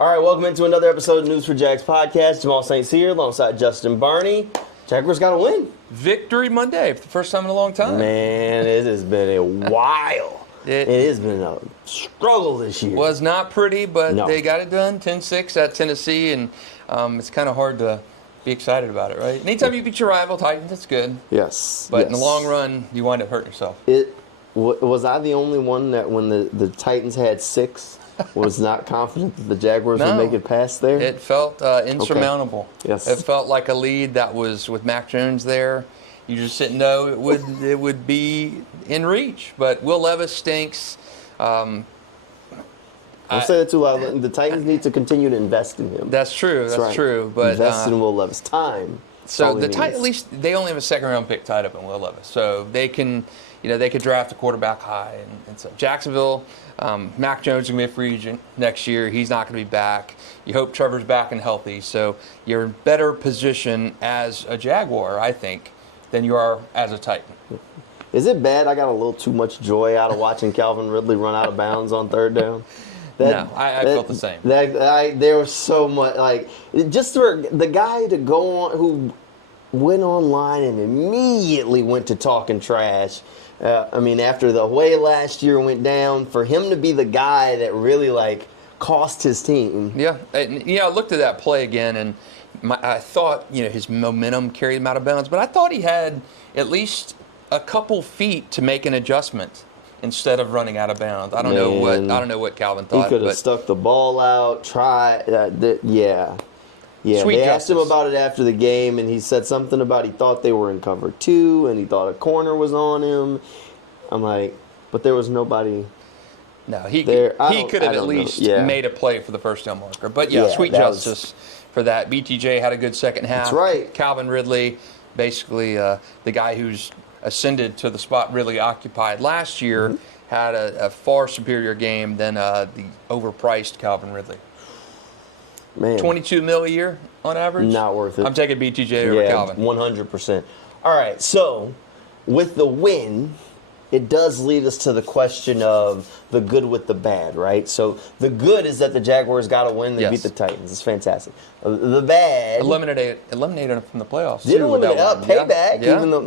All right, welcome into another episode of News4JAGs podcast. Jamal St here alongside Justin Barney. Jaguars got a win. Victory Monday for the first time in a long time. Man, it has been a while. It has been a struggle this year. Was not pretty, but they got it done. 10-6 at Tennessee, and it's kind of hard to be excited about it, right? Anytime you beat your rival, Titans, that's good. Yes. But in the long run, you wind up hurting yourself. Was I the only one that when the Titans had 6 was not confident that the Jaguars would make it past there? It felt insurmountable. Okay. Yes. It felt like a lead that was with Mac Jones there. You just didn't know it would be in reach. But Will Levis stinks. Don't say that too loud. The Titans need to continue to invest in him. That's true. That's right. true. But invest in Will Levis. Time. So the Titans, at least they only have a second-round pick tied up in Will Levis, so they can, they could draft a quarterback high. And so Jacksonville, Mac Jones is going to be a free agent next year. He's not going to be back. You hope Trevor's back and healthy, so you're in better position as a Jaguar, I think, than you are as a Titan. Is it bad I got a little too much joy out of watching Calvin Ridley run out of bounds on third down? No, I felt the same. There was so much, just for the guy to go on, who went online and immediately went to talking trash. After the way last year went down, for him to be the guy that really, cost his team. Yeah, I looked at that play again, and I thought, his momentum carried him out of bounds, but I thought he had at least a couple feet to make an adjustment instead of running out of bounds. I don't know what Calvin thought. He could have stuck the ball out, tried. Yeah. Sweet they justice. Asked him about it after the game, and he said something about he thought they were in cover 2, and he thought a corner was on him. I'm like, but there was nobody. No, he there. Could have at least made a play for the first down marker. But sweet justice for that. BTJ had a good second half. That's right. Calvin Ridley, basically the guy who's ascended to the spot Ridley occupied last year, had a far superior game than the overpriced Calvin Ridley. Man. $22 million a year on average? Not worth it. I'm taking BTJ over Calvin. 100%. All right, so with the win, it does lead us to the question of the good with the bad, right? So the good is that the Jaguars got a win. They beat the Titans. It's fantastic. The bad... Eliminated them from the playoffs. Did eliminate payback, yeah. Even though...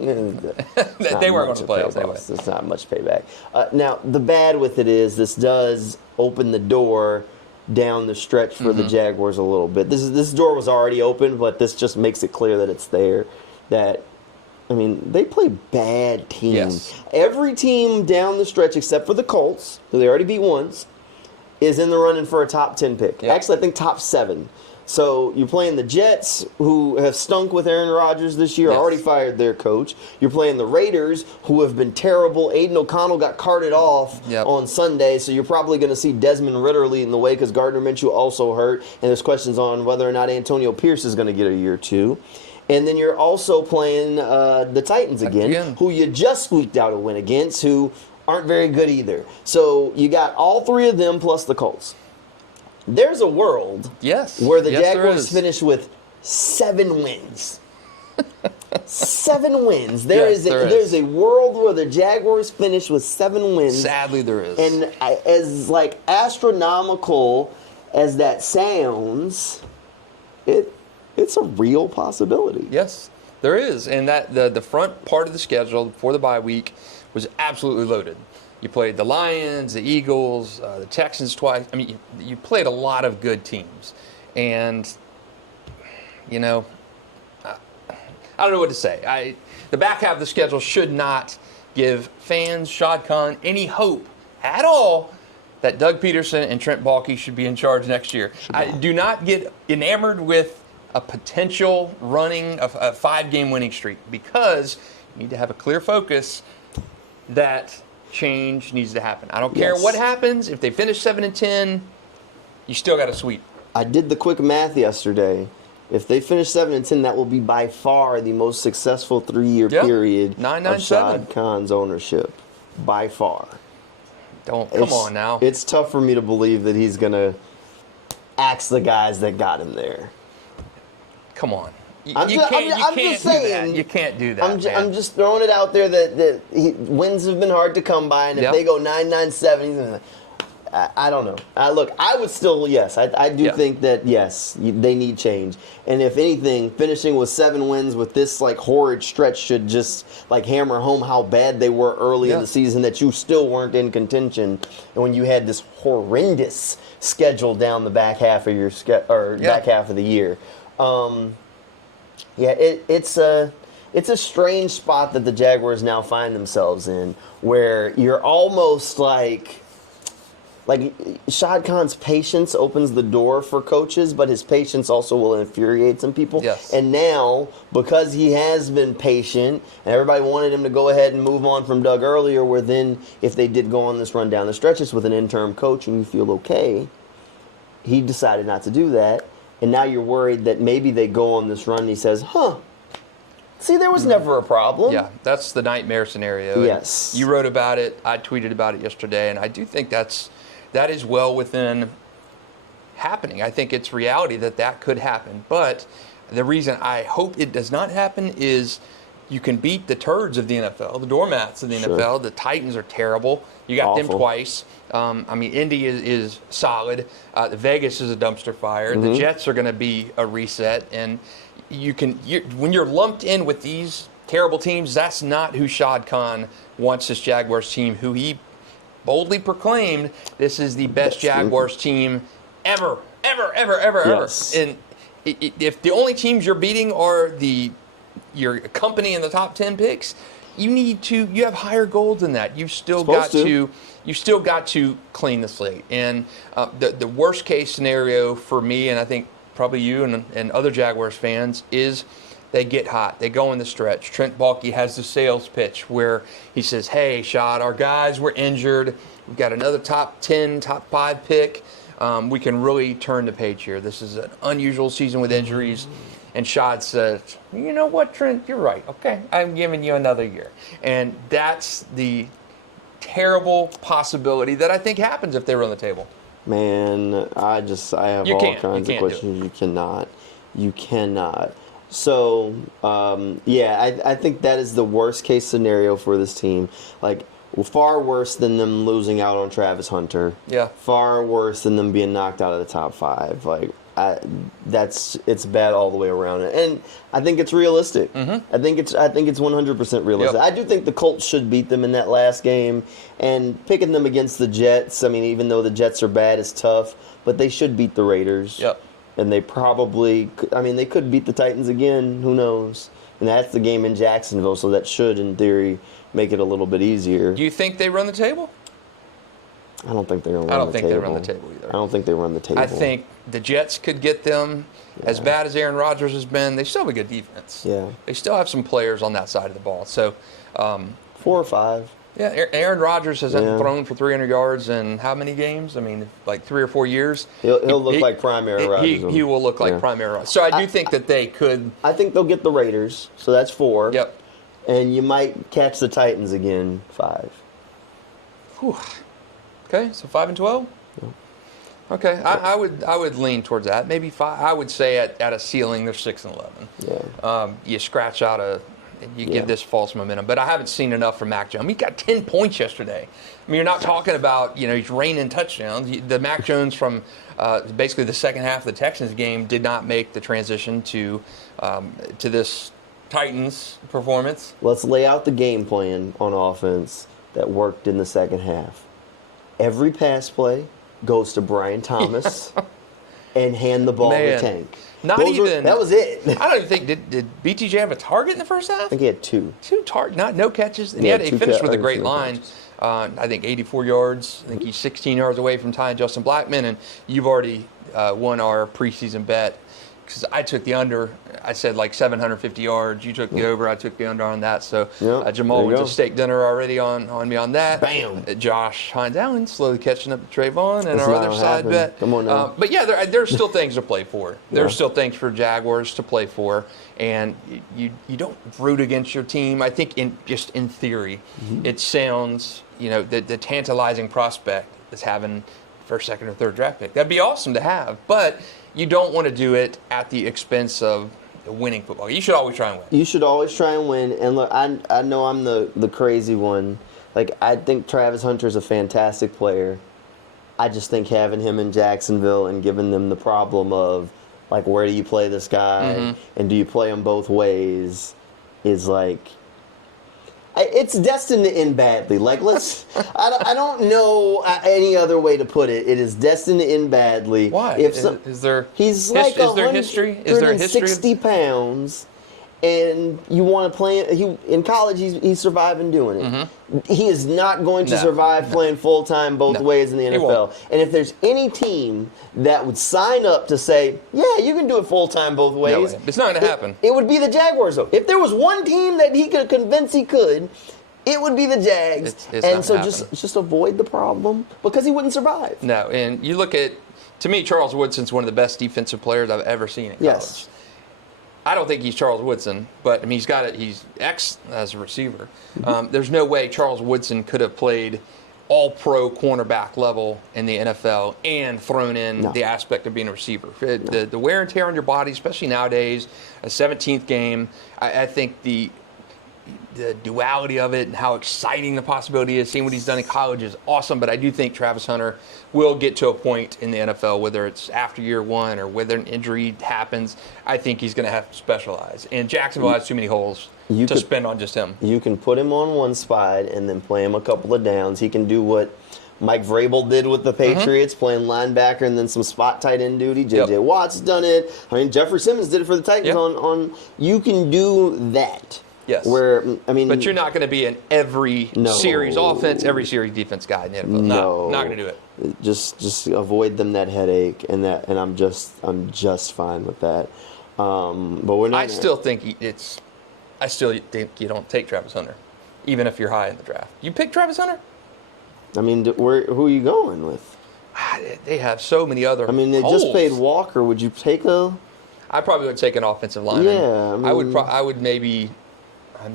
they weren't going to the playoffs anyway. It's not much payback. Now, the bad with it is this does open the door down the stretch for the Jaguars a little bit. This door was already open, but this just makes it clear that it's there. They play bad teams. Yes. Every team down the stretch, except for the Colts, who they already beat once, is in the running for a top 10 pick. Yep. Actually, I think top 7. So you're playing the Jets, who have stunk with Aaron Rodgers this year, already fired their coach. You're playing the Raiders, who have been terrible. Aiden O'Connell got carted off on Sunday, so you're probably going to see Desmond Ridder leading the way because Gardner Minshew also hurt, and there's questions on whether or not Antonio Pierce is going to get a year or two. And then you're also playing the Titans again, who you just squeaked out a win against, who aren't very good either. So you got all 3 of them plus the Colts. There's a world where the Jaguars finish with 7 wins. 7 wins. There's a world where the Jaguars finish with 7 wins. Sadly, there is. And as astronomical as that sounds, it's a real possibility. Yes, there is. And that the front part of the schedule before the bye week was absolutely loaded. You played the Lions, the Eagles, the Texans twice. You played a lot of good teams. And, I don't know what to say. The back half of the schedule should not give fans, Shad Khan, any hope at all that Doug Pederson and Trent Baalke should be in charge next year. I do not get enamored with a potential running of a 5-game winning streak because you need to have a clear focus that change needs to happen. I don't care what happens. If they finish 7-10, you still got to sweep. I did the quick math yesterday. If they finish 7-10, that will be by far the most successful 3-year period of Shad Khan's ownership. By far. Come on now. It's tough for me to believe that he's going to axe the guys that got him there. Come on. You can't do that. I'm just throwing it out there that wins have been hard to come by, and if they go 9-9-7, I don't know. I would still, yes, I do think that, yes, they need change. And if anything, finishing with 7 wins with this, like, horrid stretch should just, like, hammer home how bad they were early in the season, that you still weren't in contention. And when you had this horrendous schedule down the back half of your back half of the year. It's a strange spot that the Jaguars now find themselves in, where you're almost like Shad Khan's patience opens the door for coaches, but his patience also will infuriate some people. Yes. And now, because he has been patient, and everybody wanted him to go ahead and move on from Doug earlier, where then if they did go on this run down the stretches with an interim coach and you feel okay, he decided not to do that. And now you're worried that maybe they go on this run and he says, see, there was never a problem. Yeah, that's the nightmare scenario. Yes. And you wrote about it. I tweeted about it yesterday, and I do think that is well within happening. I think it's reality that could happen. But the reason I hope it does not happen is you can beat the turds of the NFL, the doormats of the NFL. The Titans are terrible. You got them twice. Indy is solid. Vegas is a dumpster fire. The Jets are going to be a reset. And when you're lumped in with these terrible teams, that's not who Shad Khan wants this Jaguars team, who he boldly proclaimed this is the best Jaguars team ever. Yes. And if the only teams you're beating are your company in the top 10 picks, you have higher goals than that. You've still got to clean the slate. And the worst case scenario for me, and I think probably you and other Jaguars fans, is they get hot. They go in the stretch. Trent Baalke has the sales pitch where he says, hey, Shad, our guys were injured. We've got another top 10, top 5 pick. We can really turn the page here. This is an unusual season with injuries. And Shad says, you know what, Trent, you're right. Okay, I'm giving you another year. And that's the terrible possibility that I think happens if they were on the table. Man, I have all kinds of questions. You cannot. So, I think that is the worst case scenario for this team. Like, far worse than them losing out on Travis Hunter. Yeah. Far worse than them being knocked out of the top 5. Like, it's bad all the way around. And I think it's realistic. I think it's 100% realistic. Yep. I do think the Colts should beat them in that last game. And picking them against the Jets, I mean, even though the Jets are bad, is tough. But they should beat the Raiders. Yep. And they they could beat the Titans again. Who knows? And that's the game in Jacksonville, so that should, in theory, make it a little bit easier. Do you think they run the table? I don't think they run the table. I don't think they run the table either. I don't think they run the table. I think the Jets could get them. As bad as Aaron Rodgers has been, they still have a good defense. Yeah. They still have some players on that side of the ball. So, 4 or 5. Yeah, Aaron Rodgers hasn't thrown for 300 yards in how many games? I mean, like 3 or 4 years. He'll look like prime Aaron Rodgers. He will look like prime Aaron Rodgers. So I do think that they could. I think they'll get the Raiders. So that's 4. Yep. And you might catch the Titans again, 5. Whew. Okay, so 5 and 12. Yeah. Okay, I would lean towards that. Maybe 5. I would say at a ceiling they're 6 and 11. Yeah. You scratch out you give this false momentum. But I haven't seen enough from Mac Jones. He got 10 points yesterday. I mean, you're not talking about, he's raining touchdowns. The Mac Jones from basically the second half of the Texans game did not make the transition to this Titans performance. Let's lay out the game plan on offense that worked in the second half. Every pass play goes to Brian Thomas and hand the ball to Tank. That was it. I don't even think did BTJ have a target in the first half? I think he had 2. 2 targets, no catches. And he finished with a great line. I think 84 yards. I think he's 16 yards away from tying Justin Blackmon. And you've already won our preseason bet. Because I took the under. I said like 750 yards. You took the over. I took the under on that. So Jamal went to steak dinner already on me on that. Bam. Josh Hines Allen slowly catching up to Trayvon and our other side bet. Come on now. But yeah, there's still things to play for. There's still things for Jaguars to play for. And you don't root against your team. I think in theory, it sounds, the tantalizing prospect is having first, second, or third draft pick. That'd be awesome to have. But you don't want to do it at the expense of winning football. You should always try and win. You should always try and win. And look, I know I'm the crazy one. Like, I think Travis Hunter's a fantastic player. I just think having him in Jacksonville and giving them the problem of, like, where do you play this guy and do you play him both ways is like, it's destined to end badly. Like, I don't know any other way to put it. It is destined to end badly. Why? Is there history? Is there a history? 60 pounds. And you want to play in college, he's surviving doing it. He is not going to survive playing full-time both ways in the NFL. And if there's any team that would sign up to say, yeah, you can do it full-time both ways. No way. It's not going to happen. It would be the Jaguars, though. If there was one team that he could convince he could, it would be the Jags. And so just avoid the problem because he wouldn't survive. No, and you look at, to me, Charles Woodson's one of the best defensive players I've ever seen in college. Yes. I don't think he's Charles Woodson, but I mean, he's X as a receiver. There's no way Charles Woodson could have played all-pro cornerback level in the NFL and thrown in the aspect of being a receiver. The wear and tear on your body, especially nowadays, a 17th game, I think the duality of it and how exciting the possibility is, seeing what he's done in college is awesome, but I do think Travis Hunter will get to a point in the NFL, whether it's after year one or whether an injury happens, I think he's going to have to specialize. And Jacksonville has too many holes to spend on just him. You can put him on one spot and then play him a couple of downs. He can do what Mike Vrabel did with the Patriots, playing linebacker and then some spot tight end duty. J.J. Watt's done it. I mean, Jeffrey Simmons did it for the Titans. On you can do that. Yes. But you're not going to be an every series offense, every series defense guy in the NFL. No, not going to do it. Just avoid them that headache, and I'm just fine with that. But we're not. I still think you don't take Travis Hunter, even if you're high in the draft. You pick Travis Hunter? I mean, who are you going with? They have so many other. I mean, they holes. just paid Walker. Would you take a? I probably would take an offensive lineman. Yeah, I would maybe. I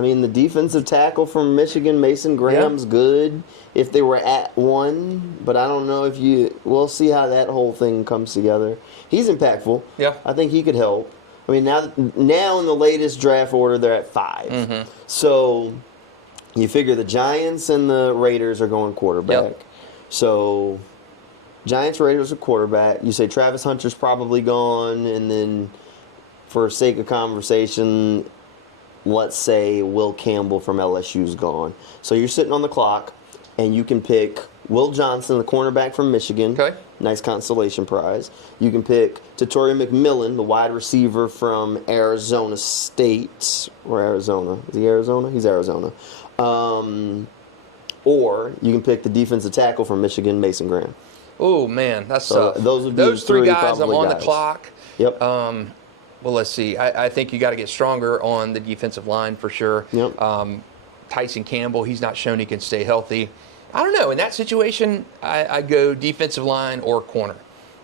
mean, the defensive tackle from Michigan, Mason Graham's good if they were at one, but I don't know if we'll see how that whole thing comes together. He's impactful. Yeah. I think he could help. I mean, now in the latest draft order, they're at 5. So you figure the Giants and the Raiders are going quarterback. Yep. So Giants, Raiders are quarterback. You say Travis Hunter's probably gone, and then for sake of conversation, let's say Will Campbell from LSU's gone. So you're sitting on the clock, and you can pick Will Johnson, the cornerback from Michigan. Okay. Nice consolation prize. You can pick Tatori McMillan, the wide receiver from Arizona State. Or Arizona. Is he Arizona? He's Arizona. Or you can pick the defensive tackle from Michigan, Mason Graham. Oh, man, that's tough. Those three guys, I'm on the clock. Yep. Well, let's see. I think you got to get stronger on the defensive line for sure. Yep. Tyson Campbell, he's not shown he can stay healthy. I don't know. In that situation, I go defensive line or corner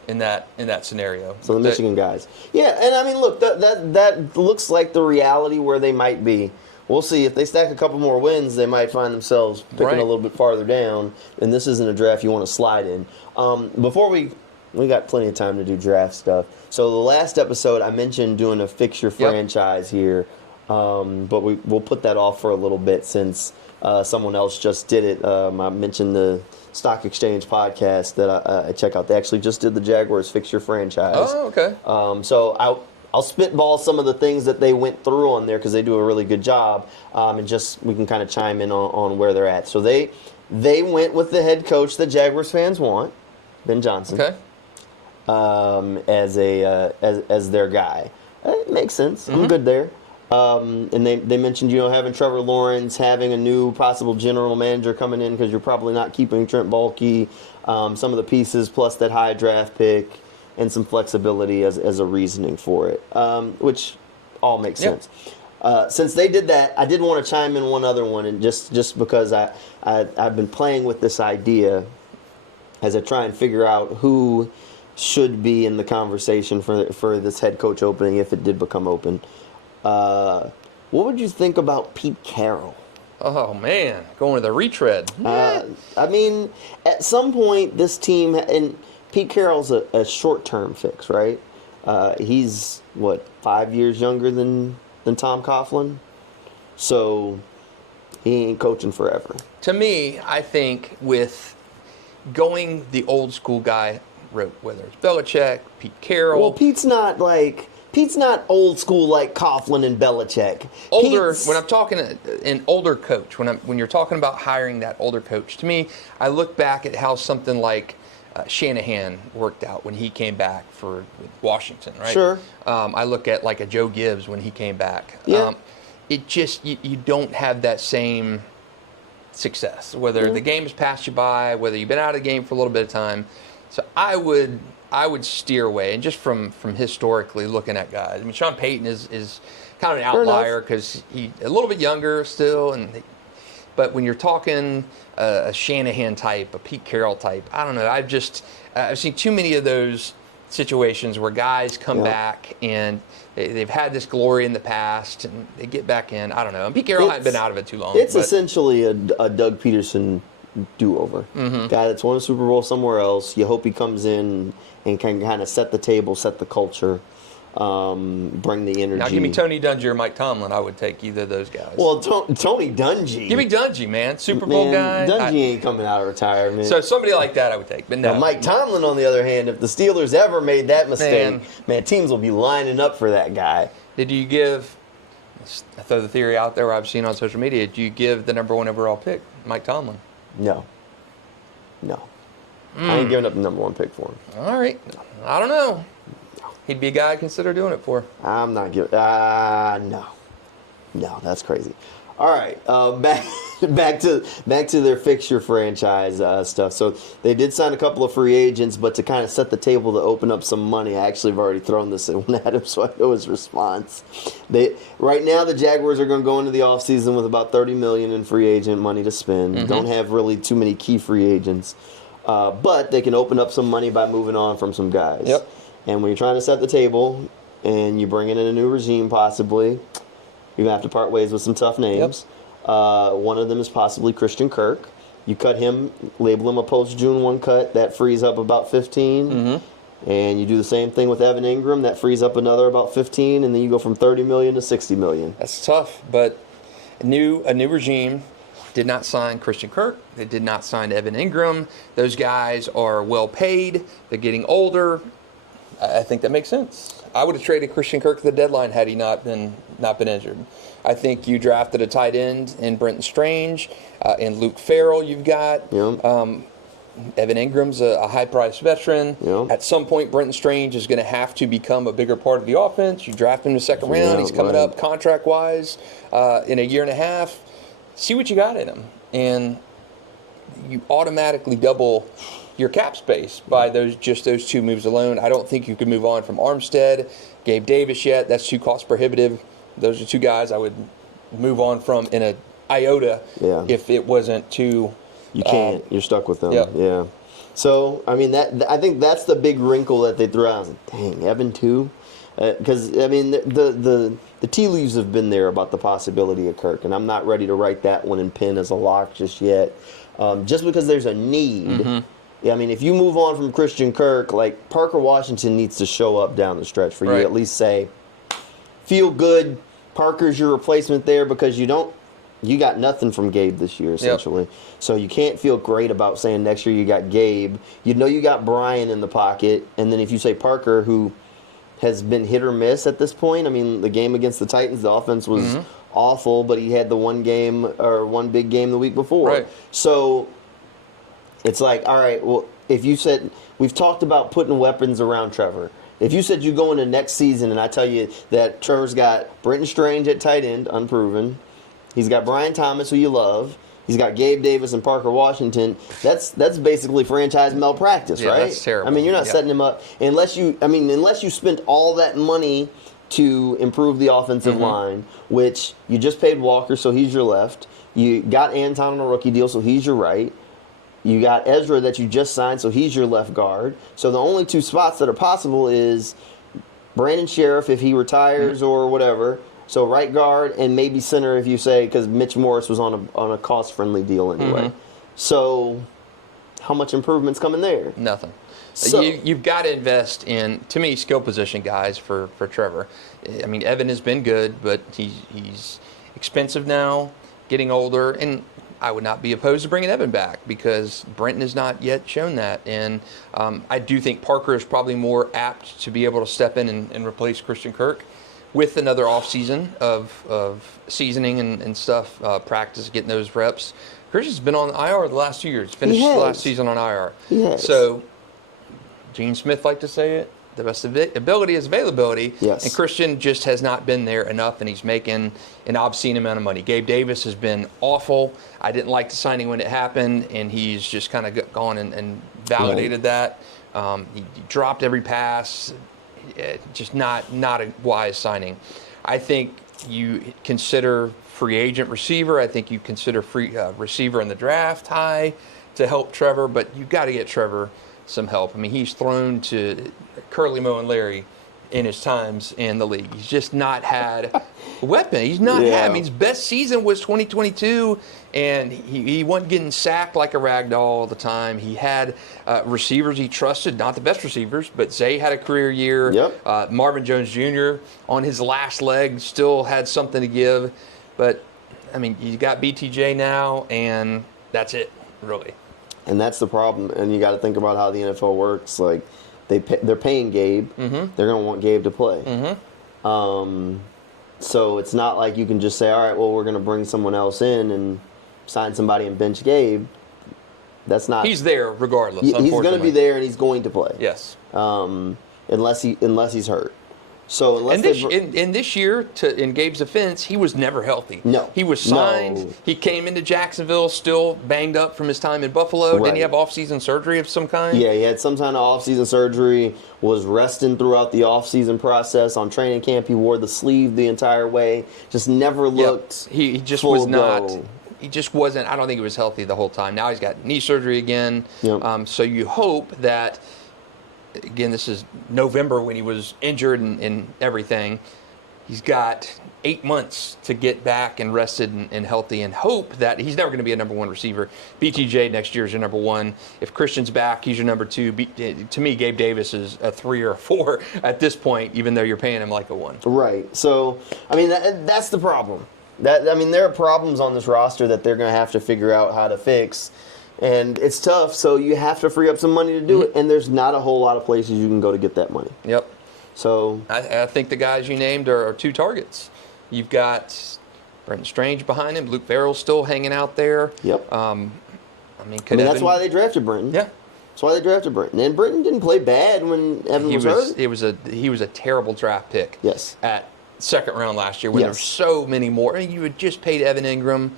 in that scenario. So the Michigan guys. Yeah, and I mean, look, that looks like the reality where they might be. We'll see. If they stack a couple more wins, they might find themselves picking a little bit farther down, and this isn't a draft you want to slide in. Before we got plenty of time to do draft stuff. So the last episode, I mentioned doing a fix your franchise here, but we'll put that off for a little bit since someone else just did it. I mentioned the Stock Exchange podcast that I check out. They actually just did the Jaguars fix your franchise. Oh, okay. So I'll spitball some of the things that they went through on there because they do a really good job, and just we can kind of chime in on where they're at. So they went with the head coach that Jaguars fans want, Ben Johnson. Okay. As their guy. It makes sense. I'm good there. And they mentioned, having Trevor Lawrence, having a new possible general manager coming in because you're probably not keeping Trent Baalke, some of the pieces plus that high draft pick and some flexibility as a reasoning for it, which all makes sense. Since they did that, I did want to chime in one other one, and just because I've been playing with this idea as I try and figure out who should be in the conversation for this head coach opening if it did become open. What would you think about Pete Carroll? Oh, man. Going to the retread. I mean, at some point, this team, and Pete Carroll's a short-term fix, right? He's, 5 years younger than Tom Coughlin? So he ain't coaching forever. To me, I think with going the old school guy route, whether it's Belichick, Pete Carroll. Well, Pete's not old school like Coughlin and Belichick. Older, when I'm talking an older coach, when you're talking about hiring that older coach, to me, I look back at how something like Shanahan worked out when he came back for Washington, right? Sure. I look at like a Joe Gibbs when he came back. Yeah. It just, you don't have that same success, whether the game has passed you by, whether you've been out of the game for a little bit of time. So I would steer away, and just from historically looking at guys. I mean, Sean Payton is kind of an outlier because he's a little bit younger still, but when you're talking a Shanahan type, a Pete Carroll type, I don't know. I've seen too many of those situations where guys come back and they've had this glory in the past and they get back in. I don't know. And Pete Carroll hadn't been out of it too long. It's essentially a Doug Pederson do-over. Guy that's won a Super Bowl somewhere else. You hope he comes in and can kind of set the table, set the culture, bring the energy. Now give me Tony Dungy or Mike Tomlin. I would take either of those guys. Well, Tony Dungy. Give me Dungy, man. Super Bowl guy. Dungy ain't coming out of retirement. So somebody like that I would take. But no. Now, Mike Tomlin, on the other hand, if the Steelers ever made that mistake, man, teams will be lining up for that guy. Did you give, I throw the theory out there I've seen on social media, do you give the number 1 overall pick, Mike Tomlin? No. I ain't giving up the number 1 pick for him. All right. I don't know. He'd be a guy I'd consider doing it for. I'm not giving. No, that's crazy. All right, back to their fixture franchise stuff. So they did sign a couple of free agents, but to kind of set the table to open up some money, I actually have already thrown this one at him, so I know his response. Right now the Jaguars are going to go into the offseason with about $30 million in free agent money to spend. Don't have really too many key free agents, but they can open up some money by moving on from some guys. Yep. And when you're trying to set the table and you bring in a new regime possibly, you're going to have to part ways with some tough names. Yep. One of them is possibly Christian Kirk. You cut him, label him a post-June 1 cut. That frees up about 15. And you do the same thing with Evan Ingram. That frees up another about 15. And then you go from $30 million to $60 million. That's tough. But a new regime did not sign Christian Kirk. They did not sign Evan Ingram. Those guys are well paid. They're getting older. I think that makes sense. I would have traded Christian Kirk at the deadline had he not been injured. I think you drafted a tight end in Brenton Strange, in Luke Farrell. You've got Evan Ingram's a high-priced veteran. At some point, Brenton Strange is going to have to become a bigger part of the offense. You draft him in the second round. He's coming up contract-wise in a year and a half. See what you got in him, and you automatically double your cap space by those 2 moves alone. I don't think you could move on from Armstead, Gabe Davis yet. That's too cost prohibitive. Those are 2 guys I would move on from in a iota if it wasn't too. You can't. You're stuck with them. Yeah. So I mean I think that's the big wrinkle that they threw out. I was like, dang, Evan too, because I mean the tea leaves have been there about the possibility of Kirk, and I'm not ready to write that one in pen as a lock just yet. Just because there's a need. I mean, if you move on from Christian Kirk, like Parker Washington needs to show up down the stretch for you to at least say, feel good, Parker's your replacement there, because you got nothing from Gabe this year, essentially. Yep. So you can't feel great about saying next year you got Gabe. You know you got Brian in the pocket, and then if you say Parker, who has been hit or miss at this point, I mean, the game against the Titans, the offense was awful, but he had the one big game the week before. Right. So it's like, all right, well, if you said, we've talked about putting weapons around Trevor. If you said you go into next season and I tell you that Trevor's got Brenton Strange at tight end, unproven. He's got Brian Thomas, who you love. He's got Gabe Davis and Parker Washington. That's basically franchise malpractice, right? That's terrible. I mean, you're not setting him up unless you spent all that money to improve the offensive line, which you just paid Walker, so he's your left. You got Anton on a rookie deal, so he's your right. You got Ezra that you just signed, so he's your left guard. So the only 2 spots that are possible is Brandon Sheriff if he retires or whatever. So right guard and maybe center if you say, because Mitch Morris was on a cost-friendly deal anyway. So how much improvement's coming there? Nothing. So, you've got to invest in, to me, skill position guys for Trevor. I mean, Evan has been good, but he's expensive now. getting older, and I would not be opposed to bringing Evan back because Brenton has not yet shown that. And I do think Parker is probably more apt to be able to step in and replace Christian Kirk with another offseason of seasoning and stuff, practice, getting those reps. Christian's been on IR the last 2 years, finished the last season on IR. Yes. So, Gene Smith liked to say it, the best ability is availability. Yes. And Christian just has not been there enough, and he's making an obscene amount of money. Gabe Davis has been awful. I didn't like the signing when it happened, and he's just kind of gone and validated that. He dropped every pass. Just not a wise signing. I think you consider free agent receiver. I think you consider free receiver in the draft high to help Trevor, but you've got to get Trevor some help. I mean, he's thrown to Curly Moe and Larry in his times in the league. He's just not had a weapon. He's not had. I mean, his best season was 2022, and he wasn't getting sacked like a rag doll all the time. He had receivers he trusted, not the best receivers, but Zay had a career year. Yep. Marvin Jones Jr. on his last leg still had something to give. But, I mean, you got BTJ now, and that's it, really. And that's the problem. And you got to think about how the NFL works. Like, they're paying Gabe. Mm-hmm. They're going to want Gabe to play. Mm-hmm. So it's not like you can just say, all right, well, we're going to bring someone else in and sign somebody and bench Gabe. That's not. He's there regardless. He's going to be there and he's going to play. Yes. Unless he's hurt. So unless in this year, in Gabe's defense, he was never healthy. No. He was signed. No. He came into Jacksonville still banged up from his time in Buffalo. Right. Didn't he have off-season surgery of some kind? Yeah, he had some kind of off-season surgery, was resting throughout the off-season process. On training camp, he wore the sleeve the entire way. Just never looked He just full was not. go. He just wasn't. I don't think he was healthy the whole time. Now he's got knee surgery again. Yep. So you hope that, again, this is November when he was injured and everything. He's got 8 months to get back and rested and healthy, and hope that he's never going to be a number one receiver. BTJ next year is your number one. If Christian's back, he's your number two. To me, Gabe Davis is a 3 or a 4 at this point, even though you're paying him like a 1. Right. So, I mean, that's the problem. There are problems on this roster that they're going to have to figure out how to fix. And it's tough, so you have to free up some money to do it, and there's not a whole lot of places you can go to get that money. Yep. So I think the guys you named are 2 targets. You've got Brenton Strange behind him. Luke Farrell's still hanging out there. Yep. That's why they drafted Brenton. Yeah. That's why they drafted Brenton. And Brenton didn't play bad when Evan was hurt. He was a terrible draft pick. Yes. At second round last year when there were so many more. You had just paid Evan Ingram.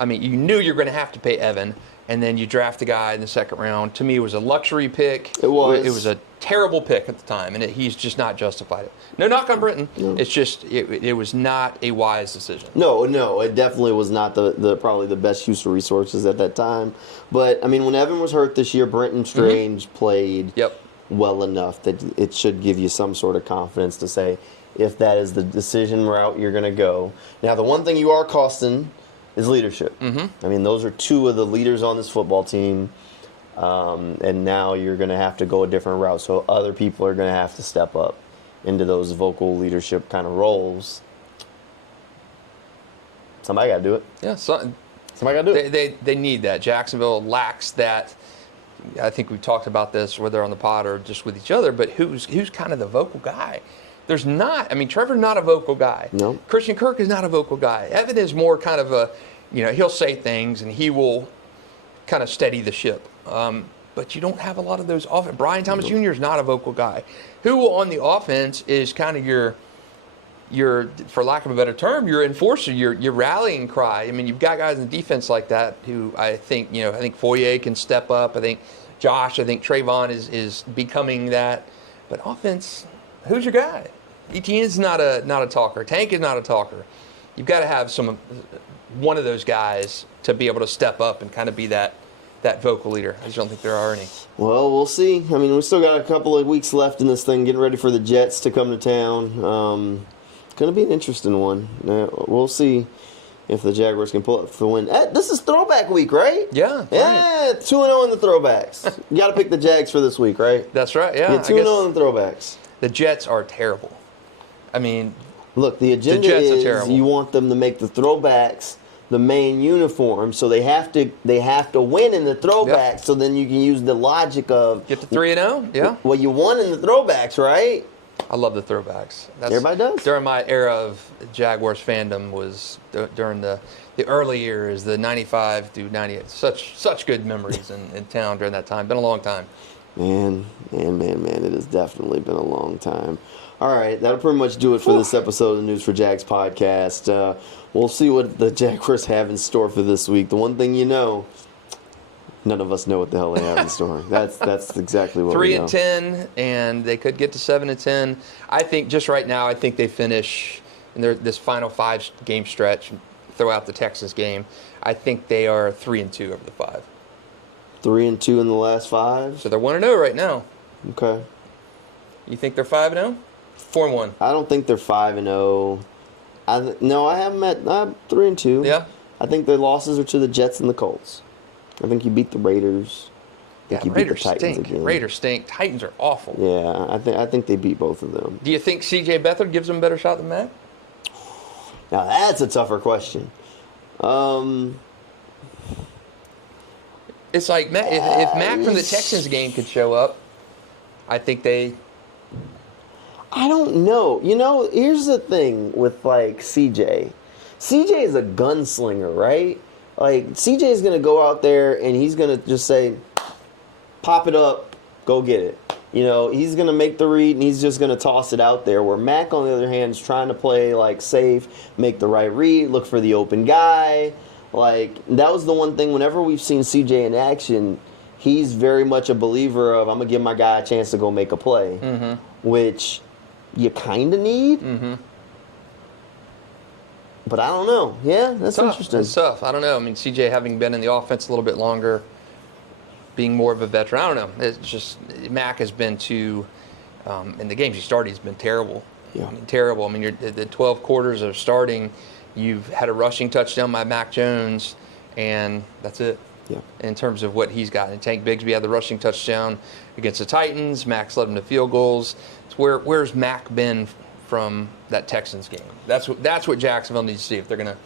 I mean, you knew you were going to have to pay Evan. And then you draft a guy in the second round. To me, it was a luxury pick. It was. It was a terrible pick at the time, and he's just not justified it. No knock on Brenton. No. It's just it was not a wise decision. No, it definitely was not the probably the best use of resources at that time. But I mean, when Evan was hurt this year, Brenton Strange played well enough that it should give you some sort of confidence to say if that is the decision route you're going to go. Now, the one thing you are costing is leadership. I mean, those are 2 of the leaders on this football team, and now you're going to have to go a different route. So other people are going to have to step up into those vocal leadership kind of roles. Somebody got to do it. Yeah, somebody got to do it. They need that. Jacksonville lacks that. I think we've talked about this, whether on the pod or just with each other, but who's kind of the vocal guy? There's not. I mean, Trevor's not a vocal guy. No. Christian Kirk is not a vocal guy. Evan is more kind of he'll say things and he will kind of steady the ship. But you don't have a lot of those offense. Brian Thomas Jr. is not a vocal guy. Who on the offense is kind of your, for lack of a better term, your enforcer, your rallying cry. I mean, you've got guys in defense like that who I think Foye can step up. I think Josh, Trayvon is becoming that. But offense, who's your guy? Etienne's not a talker. Tank is not a talker. You've got to have one of those guys to be able to step up and kind of be that vocal leader. I just don't think there are any. Well, we'll see. I mean, we still got a couple of weeks left in this thing, getting ready for the Jets to come to town. It's going to be an interesting one. We'll see if the Jaguars can pull up the win. This is throwback week, right? Yeah. Yeah, right. 2-0 in the throwbacks. You got to pick the Jags for this week, right? That's right, yeah. 2-0 in the throwbacks. The Jets are terrible. I mean, look, the agenda is you want them to make the throwbacks the main uniform, so they have to win in the throwbacks. Yep. So then you can use the logic of get to 3-0. Yeah. Well, you won in the throwbacks, right? I love the throwbacks. Everybody does. During my era of Jaguars fandom was during the early years, the 95 through 98. Such good memories in town during that time. Been a long time. Man, it has definitely been a long time. All right, that'll pretty much do it for this episode of the News4JAGs podcast. We'll see what the Jaguars have in store for this week. The one thing you know, none of us know what the hell they have in store. That's exactly what we know. 3-10, and they could get to 7-10. I think just right now, I think they finish in this final 5-game stretch, throw out the Texas game. I think they are 3-2 over the 5. 3-2 in the last 5. So they're 1-0 right now. Okay. You think they're 5-0? 4-1. I don't think they're 5-0. No, I have them at 3-2. Yeah. I think their losses are to the Jets and the Colts. I think you beat the Raiders. I think you beat the Titans again. Raiders stink. Titans are awful. Yeah, I think they beat both of them. Do you think C.J. Beathard gives them a better shot than Mac? Now that's a tougher question. It's like if Mac from the Texans game could show up, I think they. I don't know. You know, here's the thing with like CJ. CJ is a gunslinger, right? Like CJ is gonna go out there and he's gonna just say, "Pop it up, go get it." You know, he's gonna make the read and he's just gonna toss it out there. Where Mac, on the other hand, is trying to play like safe, make the right read, look for the open guy. Like, that was the one thing, whenever we've seen CJ in action, he's very much a believer of, I'm going to give my guy a chance to go make a play, which you kind of need. But I don't know. Yeah, that's interesting. It's tough. I don't know. I mean, CJ having been in the offense a little bit longer, being more of a veteran, I don't know. It's just, Mac has been too, in the games he started, he's been terrible. Yeah. I mean, terrible. I mean, the 12 quarters of starting, you've had a rushing touchdown by Mac Jones, and that's it. Yeah. In terms of what he's got. And Tank Bigsby had the rushing touchdown against the Titans. Mac's led him to field goals. It's where's Mac been from that Texans game? That's what Jacksonville needs to see if they're going to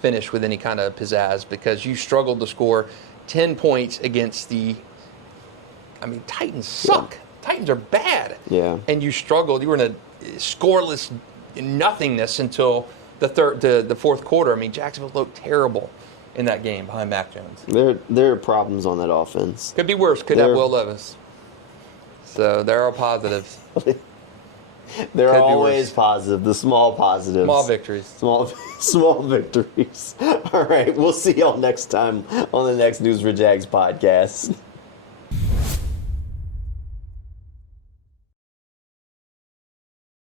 finish with any kind of pizzazz, because you struggled to score 10 points against Titans suck. Yeah. Titans are bad. Yeah. And you struggled. You were in a scoreless nothingness until the fourth quarter. I mean, Jacksonville looked terrible in that game behind Mac Jones. There are problems on that offense. Could be worse. Could have Will Levis. So there are positives. There are always positive, the small positives. Small victories. Small victories. All right, we'll see y'all next time on the next News4JAGs podcast.